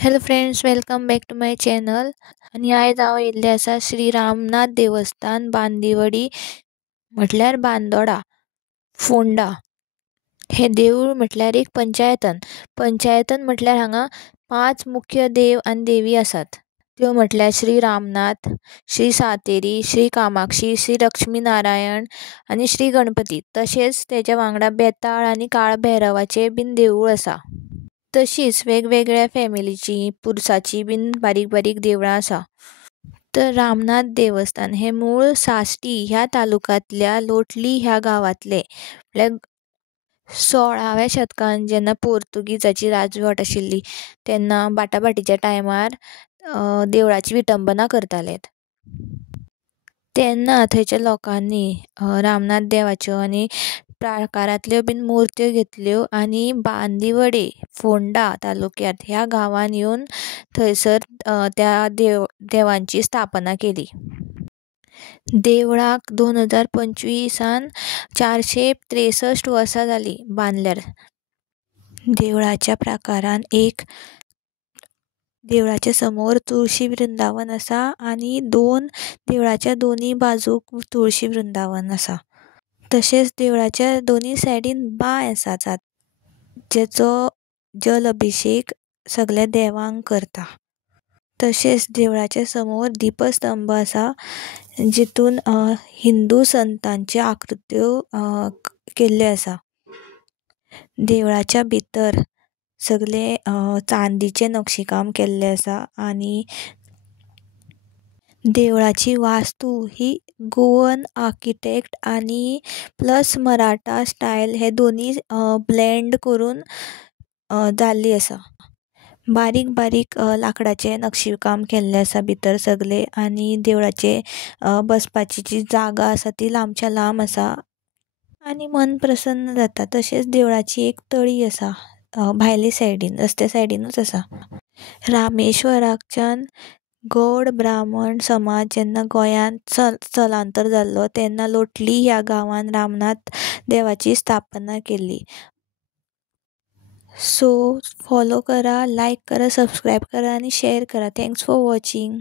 Hello friends, welcome back to my channel. आणि आयज हांव येयल्लें आसा श्री रामनाथ देवस्थान बांदिवडी म्हटल्यार बांदोडा फोंडा. हे देवूळ म्हटल्यार एक पंचायतन म्हटल्यार हांगा 5 मुख्य देव आनी देवी आसात. त्यो म्हटल्यार श्री रामनाथ, श्री सातेरी, श्री कामाक्षी, श्री लक्ष्मी नारायण आनी श्री गणपती. तशेंच तेच्या वांगडा बेताळ आनी काळभैरवाचें बीन देवूळ आसा. तशींच वेगवेगळ्या फॅमिलीची पुरसाची बीन बारीक बारीक देवळां आसा. तर रामनाथ देवस्थान हे मूळ साश्टी ह्या तालुक्यांतल्या लोटली ह्या गांवांतलें. म्हळ्यार 16व्या शतकान जेन्ना पोर्तुगीजाची राजवट आशिल्ली तेन्ना बाटाबाटीच्या टायमार देवळाची विटंबना करताले. तेन्ना थंयच्या लोकांनी रामनाथ देवाच्यो आनी प्राकारांतल्यो बीन मुर्त्यो घेतल्यो आनी बांदिवडे फोंडा तालुक्यांत ह्या गांवांत येवन थंयसर त्या देवांची स्थापना केली. देवळाक 2025 463 वर्सां जालीं बांदल्यार. देवळाच्या प्राकारान देवळाच्या समोर तुळशी वृंदावन आसा आनी देवळाच्या दोनी बाजूक तुळशी वृंदावन आसा. तशेंच देवळाच्या दोनी सायडीन बांय आसा जेचो जल अभिशेक सगल्या देवांक करता. तशेंच देवळाच्या समोर दिपस्तंभ आसा जितून हिंदू संतांच्यो आकृत्यो केल्ल्यो आसा. देवळाच्या भितर सगळें चांदीचें नक्षीकाम केल्लें आसा आनी देवळाची वास्तू ही गोवन आर्किटेक्ट आनी प्लस मराठा स्टायल हे दोनी ब्लेंड करून जाल्ली आसा. बारीक बारीक लाकडाचें नक्षीकाम केल्लें आसा भितर सगळें. आनी देवळाचे बसपाची जी जागा आसा ती लांबच्या लांब आसा आनी मन प्रसन्न जाता. तशेंच देवळाची एक तळी आसा भायले सायडीन, रस्त्या सायडीनूच आसा. रामेश्वराच्यान गौड ब्राह्मण समाज जेन्ना गोंयांत स्थलांतर जाल्लो तेन्ना लोटली ह्या गांवांत रामनाथ देवाची स्थापना केल्ली. सो फॉलो करा, लायक करा, सबस्क्रायब करा आनी शेअर करा. Thanks for watching.